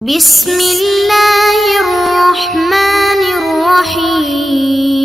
بسم اللہ الرحمن الرحیم۔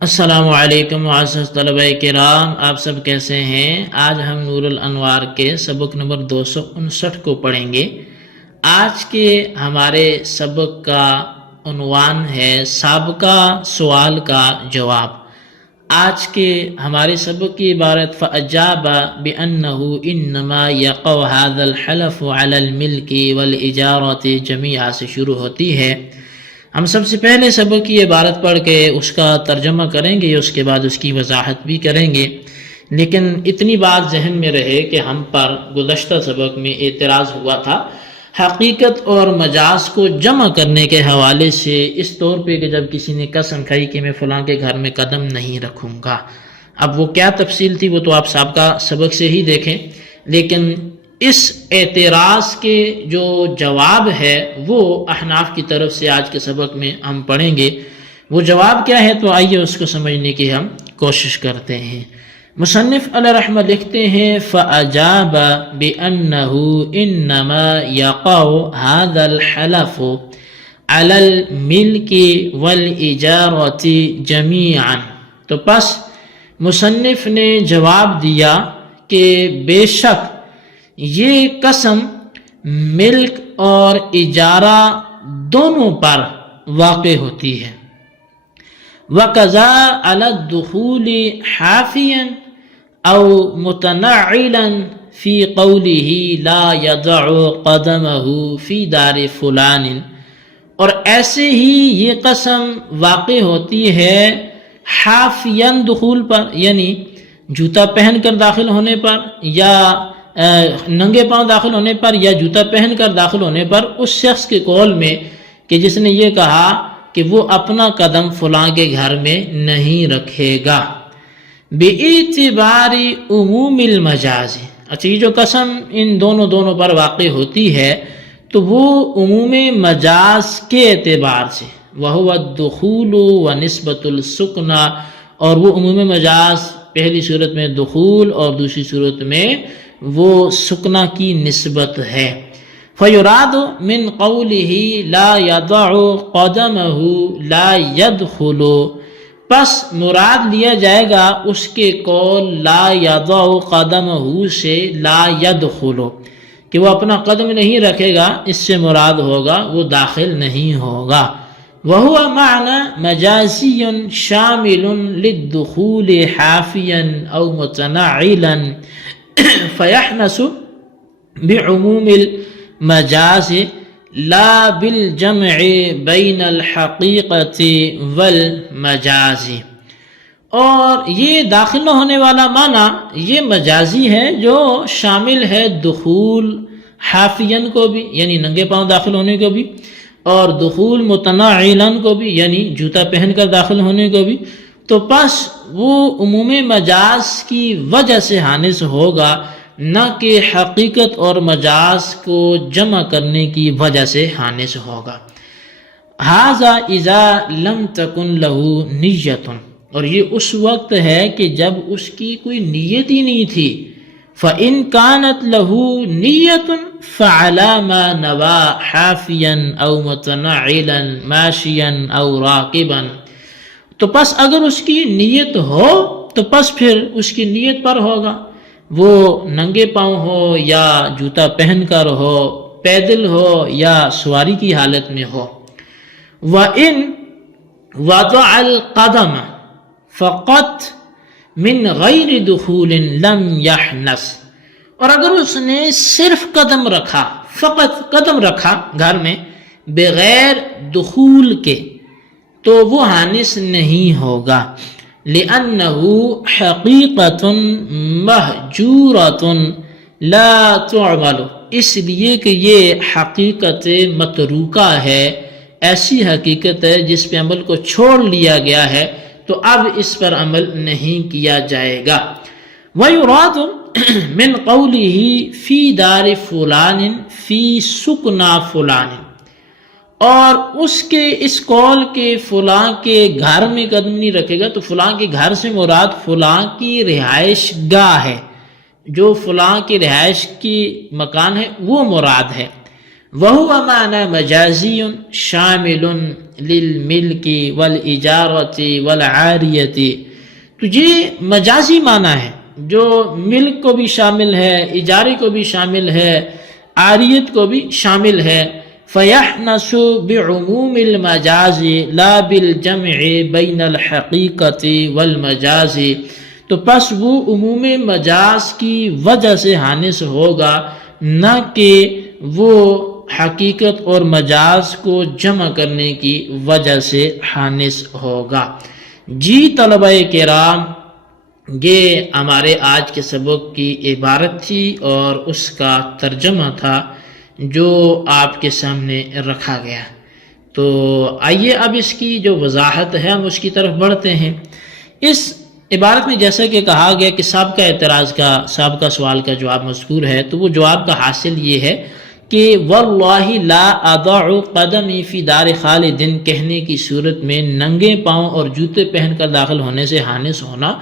السلام علیکم معزز طلبہ کرام، آپ سب کیسے ہیں؟ آج ہم نور الانوار کے سبق نمبر 259 کو پڑھیں گے۔ آج کے ہمارے سبق کا عنوان ہے سابقہ سوال کا جواب۔ آج کے ہمارے سبق کی عبارت فَأَجَابَ بِأَنَّهُ إِنَّمَا يَقَعُ هَذَا الْحَلَفُ عَلَى الْمِلْكِ وَالْإِجَارَةِ جَمِيعًا سے شروع ہوتی ہے۔ ہم سب سے پہلے سبق کی عبارت پڑھ کے اس کا ترجمہ کریں گے، اس کے بعد اس کی وضاحت بھی کریں گے، لیکن اتنی بات ذہن میں رہے کہ ہم پر گزشتہ سبق میں اعتراض ہوا تھا حقیقت اور مجاز کو جمع کرنے کے حوالے سے، اس طور پہ کہ جب کسی نے قسم کھائی کہ میں فلاں کے گھر میں قدم نہیں رکھوں گا۔ اب وہ کیا تفصیل تھی وہ تو آپ سابقہ سبق سے ہی دیکھیں، لیکن اس اعتراض کے جو جواب ہے وہ احناف کی طرف سے آج کے سبق میں ہم پڑھیں گے۔ وہ جواب کیا ہے تو آئیے اس کو سمجھنے کی ہم کوشش کرتے ہیں۔ مصنف علیہ رحمہ لکھتے ہیں فَأَجَابَ بِأَنَّهُ إِنَّمَا يَقَعُ هَذَا الْحَلَفُ عَلَى الْمِلْكِ وَالْإِجَارَةِ جَمِيعًا، تو پس مصنف نے جواب دیا کہ بے شک یہ قسم ملک اور اجارہ دونوں پر واقع ہوتی ہے۔ وَقَضَى عَلَى الدُّخُولِ حَافِيًا أَوْ مُتَنَعِّلًا فِي قَوْلِهِ لَا يَضَعُ قَدَمَهُ فِي دَارِ فُلَانٍ، اور ایسے ہی یہ قسم واقع ہوتی ہے حافیاً دخول پر، یعنی جوتا پہن کر داخل ہونے پر یا ننگے پاؤں داخل ہونے پر یا جوتا پہن کر داخل ہونے پر، اس شخص کے قول میں کہ جس نے یہ کہا کہ وہ اپنا قدم فلاں کے گھر میں نہیں رکھے گا۔ بِاعْتِبَارِ عُمُومِ الْمَجَازِ، اچھا یہ جو قسم ان دونوں پر واقع ہوتی ہے تو وہ عموم مجاز کے اعتبار سے، وَهُوَ الدُّخُولُ وَنِسْبَةُ السُّكْنَى، اور وہ عموم مجاز پہلی صورت میں دخول اور دوسری صورت میں وہ سکنا کی نسبت ہے۔ فَيُرَادُ مِنْ قَوْلِهِ لَا يَضَعُ قَدَمَهُ لَا يَدْخُلُ، پس مراد لیا جائے گا اس کے قول لا يَضَعُ قَدَمَهُ سے لا يَدْخُلُ، کہ وہ اپنا قدم نہیں رکھے گا، اس سے مراد ہوگا وہ داخل نہیں ہوگا۔ وَهُوَ مَعْنَى مَجَازِيٌّ شَامِلٌ لِلدُّخُولِ حَافِيًا أَوْ مُتَنَعِّلًا فَيَحْنَسُ بِعُمُومِ الْمَجَازِ لَا بِالْجَمْعِ بَيْنَ الْحَقِيقَةِ وَالْمَجَازِ، اور یہ داخل نہ ہونے والا معنی یہ مجازی ہے جو شامل ہے دخول حافین کو بھی، یعنی ننگے پاؤں داخل ہونے کو بھی، اور دخول متنعلن کو بھی، یعنی جوتا پہن کر داخل ہونے کو بھی، تو پس وہ عموم مجاز کی وجہ سے حانث ہوگا، نہ کہ حقیقت اور مجاز کو جمع کرنے کی وجہ سے حانث ہوگا۔ ھذا اذا لم تکن لہ نیۃ، اور یہ اس وقت ہے کہ جب اس کی کوئی نیت ہی نہیں تھی۔ فَإِنْ كَانَتْ لَهُ نِيَّةٌ فَعَلَى مَا نَوَى حَافِيًا أَوْ مُتَنَعِّلًا مَاشِيًا أَوْ رَاكِبًا، تو پس اگر اس کی نیت ہو تو پس پھر اس کی نیت پر ہوگا، وہ ننگے پاؤں ہو یا جوتا پہن کر ہو، پیدل ہو یا سواری کی حالت میں ہو۔ وَإِنْ وَضَعَ الْقَدَمَ فَقَطْ مِنْ غَيْرِ دُخُولٍ لَمْ يَحْنَسْ، اور اگر اس نے صرف قدم رکھا، فقط قدم رکھا گھر میں بغیر دخول کے، تو وہ حانث نہیں ہوگا۔ لِأَنَّهُ حَقِيقَةٌ مَحْجُورَةٌ لَا تُعْمَلُ، اس لیے کہ یہ حقیقت متروکہ ہے، ایسی حقیقت ہے جس پہ عمل کو چھوڑ لیا گیا ہے، تو اب اس پر عمل نہیں کیا جائے گا۔ وَيُرَادُ مِنْ قَوْلِهِ فِي دَارِ فُلَانٍ فِي سُكْنَى فُلَانٍ، اور اس کے اس قول کے فلاں کے گھر میں قدم نہیں رکھے گا، تو فلاں کے گھر سے مراد فلاں کی رہائش گاہ ہے، جو فلاں کی رہائش کی مکان ہے وہ مراد ہے۔ وَهُوَ مَعْنَى مَجَازِيٌ شَامِلٌ لِلْمِلْكِ وَالْإِجَارَةِ وَالْعَارِيَةِ. تو یہ مجازی معنی ہے جو ملک کو بھی شامل ہے، اجارے کو بھی شامل ہے، عاریت کو بھی شامل ہے. فَيَحْنَسُ بِعُمُومِ الْمَجَازِ لَا بِالْجَمْعِ بَيْنَ الْحَقِيقَةِ وَالْمَجَازِ. تو پس وہ عموم مجاز کی وجہ سے حانس ہوگا، نہ کہ وہ حقیقت اور مجاز کو جمع کرنے کی وجہ سے حانس ہوگا. جی طلبہ کرام، یہ ہمارے آج کے سبق کی عبارت تھی اور اس کا ترجمہ تھا جو آپ کے سامنے رکھا گیا. تو آئیے اب اس کی جو وضاحت ہے ہم اس کی طرف بڑھتے ہیں. اس عبارت میں جیسا کہ کہا گیا کہ سابقہ اعتراض کا سابقہ سوال کا جواب مذکور ہے، تو وہ جواب کا حاصل یہ ہے کہ واللہ لا اضع قدمی فی دار خالد کہنے کی صورت میں ننگے پاؤں اور جوتے پہن کر داخل ہونے سے حانس ہونا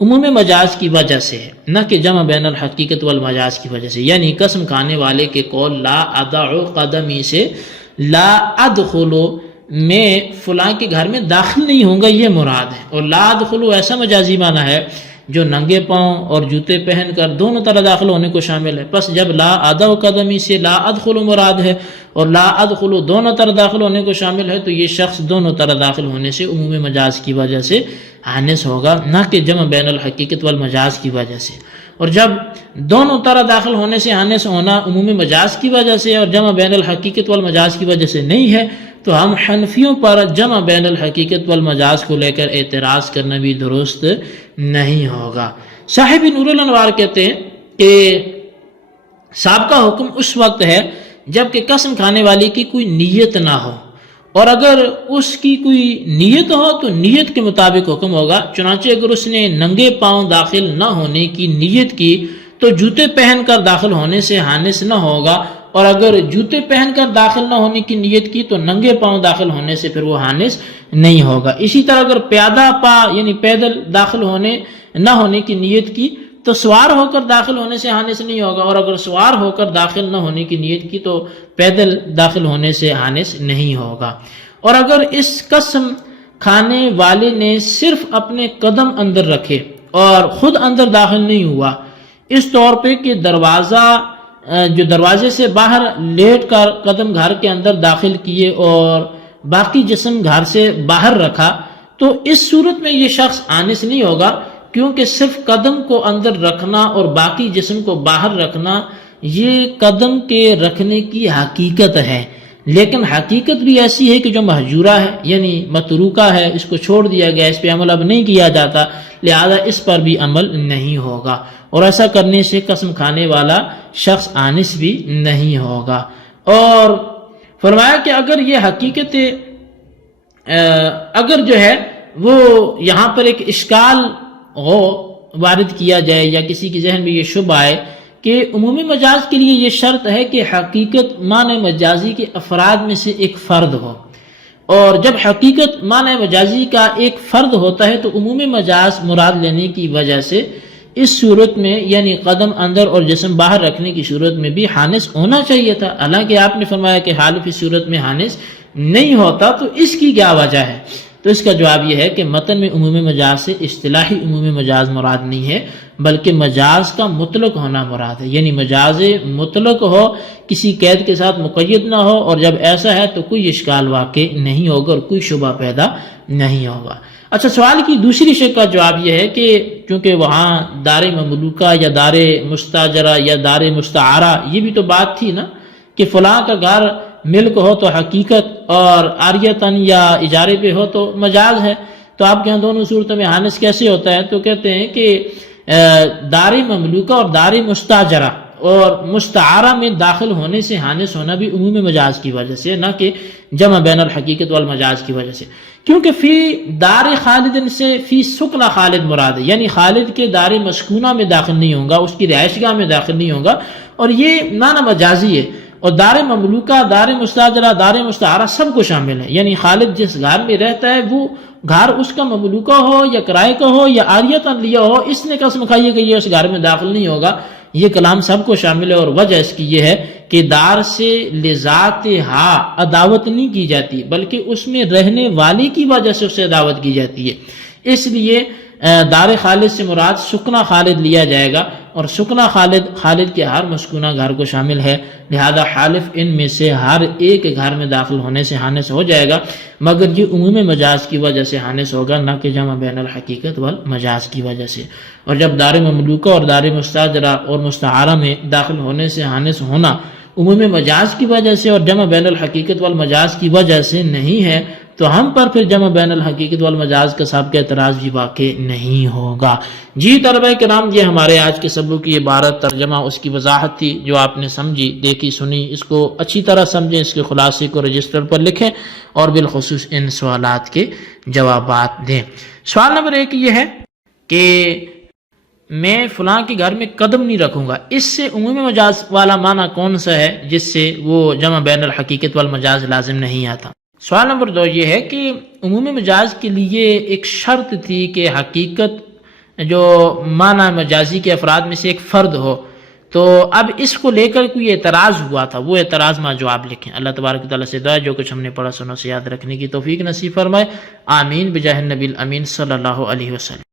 عموم مجاز کی وجہ سے ہے، نہ کہ جمع بین الحقیقت والمجاز کی وجہ سے. یعنی قسم کھانے والے کے قول لا اضع قدمی سے لا ادخلو میں فلاں کے گھر میں داخل نہیں ہوں گا یہ مراد ہے، اور لا ادخلو ایسا مجازی معنی ہے جو ننگے پاؤں اور جوتے پہن کر دونوں طرح داخل ہونے کو شامل ہے. پس جب لا اضع قدمی سے لا ادخلو مراد ہے اور لا ادخلو دونوں طرح داخل ہونے کو شامل ہے، تو یہ شخص دونوں طرح داخل ہونے سے عموم مجاز کی وجہ سے حانس ہوگا، نہ کہ جمع بین الحقیقت والمجاز کی وجہ سے. اور جب دونوں طرح داخل ہونے سے حانس ہونا عموم مجاز کی وجہ سے اور جمع بین الحقیقت والمجاز کی وجہ سے نہیں ہے، تو ہم حنفیوں پر جمع بین الحقیقت والمجاز کو لے کر اعتراض کرنا بھی درست نہیں ہوگا. صاحب نور الانوار کہتے ہیں کہ سابقہ حکم اس وقت ہے جب کہ قسم کھانے والی کی کوئی نیت نہ ہو، اور اگر اس کی کوئی نیت ہو تو نیت کے مطابق حکم ہوگا. چنانچہ اگر اس نے ننگے پاؤں داخل نہ ہونے کی نیت کی تو جوتے پہن کر داخل ہونے سے حانس نہ ہوگا، اور اگر جوتے پہن کر داخل نہ ہونے کی نیت کی تو ننگے پاؤں داخل ہونے سے پھر وہ حانس نہیں ہوگا. اسی طرح اگر پیادہ پا یعنی پیدل داخل ہونے نہ ہونے کی نیت کی تو سوار ہو کر داخل ہونے سے حانس نہیں ہوگا، اور اگر سوار ہو کر داخل نہ ہونے کی نیت کی تو پیدل داخل ہونے سے حانس نہیں ہوگا. اور اگر اس قسم کھانے والے نے صرف اپنے قدم اندر رکھے اور خود اندر داخل نہیں ہوا، اس طور پہ کہ دروازے سے باہر لیٹ کر قدم گھر کے اندر داخل کیے اور باقی جسم گھر سے باہر رکھا، تو اس صورت میں یہ شخص حانس نہیں ہوگا، کیونکہ صرف قدم کو اندر رکھنا اور باقی جسم کو باہر رکھنا یہ قدم کے رکھنے کی حقیقت ہے. لیکن حقیقت بھی ایسی ہے کہ جو مہجورہ ہے یعنی متروکہ ہے، اس کو چھوڑ دیا گیا، اس پہ عمل اب نہیں کیا جاتا، لہذا اس پر بھی عمل نہیں ہوگا. اور ایسا کرنے سے قسم کھانے والا شخص حانس بھی نہیں ہوگا. اور فرمایا کہ اگر یہ حقیقت اگر جو ہے وہ یہاں پر ایک اشکال ہو وارد کیا جائے یا کسی کے ذہن میں یہ شبہ آئے کہ عمومی مجاز کے لیے یہ شرط ہے کہ حقیقت معنی مجازی کے افراد میں سے ایک فرد ہو، اور جب حقیقت معنی مجازی کا ایک فرد ہوتا ہے تو عمومی مجاز مراد لینے کی وجہ سے اس صورت میں یعنی قدم اندر اور جسم باہر رکھنے کی صورت میں بھی حانس ہونا چاہیے تھا. حالانکہ آپ نے فرمایا کہ حالفی صورت میں حانس نہیں ہوتا، تو اس کی کیا وجہ ہے؟ تو اس کا جواب یہ ہے کہ متن میں عمومی مجاز سے اصطلاحی عمومی مجاز مراد نہیں ہے، بلکہ مجاز کا مطلق ہونا مراد ہے. یعنی مجاز مطلق ہو، کسی قید کے ساتھ مقید نہ ہو، اور جب ایسا ہے تو کوئی اشکال واقع نہیں ہوگا اور کوئی شبہ پیدا نہیں ہوگا. اچھا، سوال کی دوسری شق کا جواب یہ ہے کہ چونکہ وہاں دار مملوکہ یا دار مستاجرہ یا دار مستعارہ یہ بھی تو بات تھی نا کہ فلاں کا گھر ملک ہو تو حقیقت اور عاریتاً یا اجارے پہ ہو تو مجاز ہے. تو آپ کے یہاں دونوں صورتوں میں حانس کیسے ہوتا ہے؟ تو کہتے ہیں کہ دار مملوکہ اور دار مستاجرہ اور مستعارہ میں داخل ہونے سے حانس ہونا بھی عمومی مجاز کی وجہ سے، نہ کہ جمع بین الحقیقت والمجاز کی وجہ سے. کیونکہ فی دار خالد سے فی سکنا خالد مراد ہے، یعنی خالد کے دار مسکونہ میں داخل نہیں ہوگا، اس کی رہائش گاہ میں داخل نہیں ہوگا، اور یہ معنی مجازی ہے. اور دار مملوکہ، دار مستاجرہ، دار مستعارہ سب کو شامل ہے. یعنی خالد جس گھر میں رہتا ہے وہ گھر اس کا مملوکہ ہو یا کرائے کا ہو یا عاریتاً لیا ہو، اس نے قسم کھائی ہے کہ یہ اس گھر میں داخل نہیں ہوگا، یہ کلام سب کو شامل ہے، اور وجہ اس کی یہ ہے کہ دار سے لذات ہا عداوت نہیں کی جاتی، بلکہ اس میں رہنے والی کی وجہ سے اسے عداوت کی جاتی ہے۔ اس لیے دار خالد سے مراد سکنہ خالد لیا جائے گا، اور سکنہ خالد کے ہر مسکونہ گھر کو شامل ہے، لہذا حالف ان میں سے ہر ایک گھر میں داخل ہونے سے حانس ہو جائے گا، مگر یہ عموم مجاز کی وجہ سے حانس ہوگا، نہ کہ جمع بین الحقیقت والمجاز کی وجہ سے۔ اور جب دار مملوکہ اور دار مستاجرہ اور مستعارہ میں داخل ہونے سے حانس ہونا عموم مجاز کی وجہ سے اور جمع بین الحقیقت والمجاز کی وجہ سے نہیں ہے، تو ہم پر پھر جمع بین الحقیقت والمجاز کا سابقہ اعتراض بھی واقع نہیں ہوگا۔ جی طلبہ کرام، یہ ہمارے آج کے سبق کی عبارت ترجمہ اس کی وضاحت تھی، جو آپ نے سمجھی، دیکھی، سنی، اس کو اچھی طرح سمجھیں، اس کے خلاصے کو رجسٹر پر لکھیں اور بالخصوص ان سوالات کے جوابات دیں۔ سوال نمبر 1 یہ ہے کہ میں فلاں کے گھر میں قدم نہیں رکھوں گا، اس سے عمومی مجاز والا معنی کون سا ہے جس سے وہ جمع بین الحقیقت والمجاز لازم نہیں آتا؟ سوال نمبر 2 یہ ہے کہ عمومی مجاز کے لیے ایک شرط تھی کہ حقیقت جو معنی مجازی کے افراد میں سے ایک فرد ہو، تو اب اس کو لے کر کوئی اعتراض ہوا تھا، وہ اعتراض میں جواب لکھیں۔ اللہ تبارک و تعالیٰ سے دعا ہے جو کچھ ہم نے پڑھا سنو سے یاد رکھنے کی توفیق نصیب فرمائے، آمین بجاہ النبی الامین صلی اللہ علیہ وسلم۔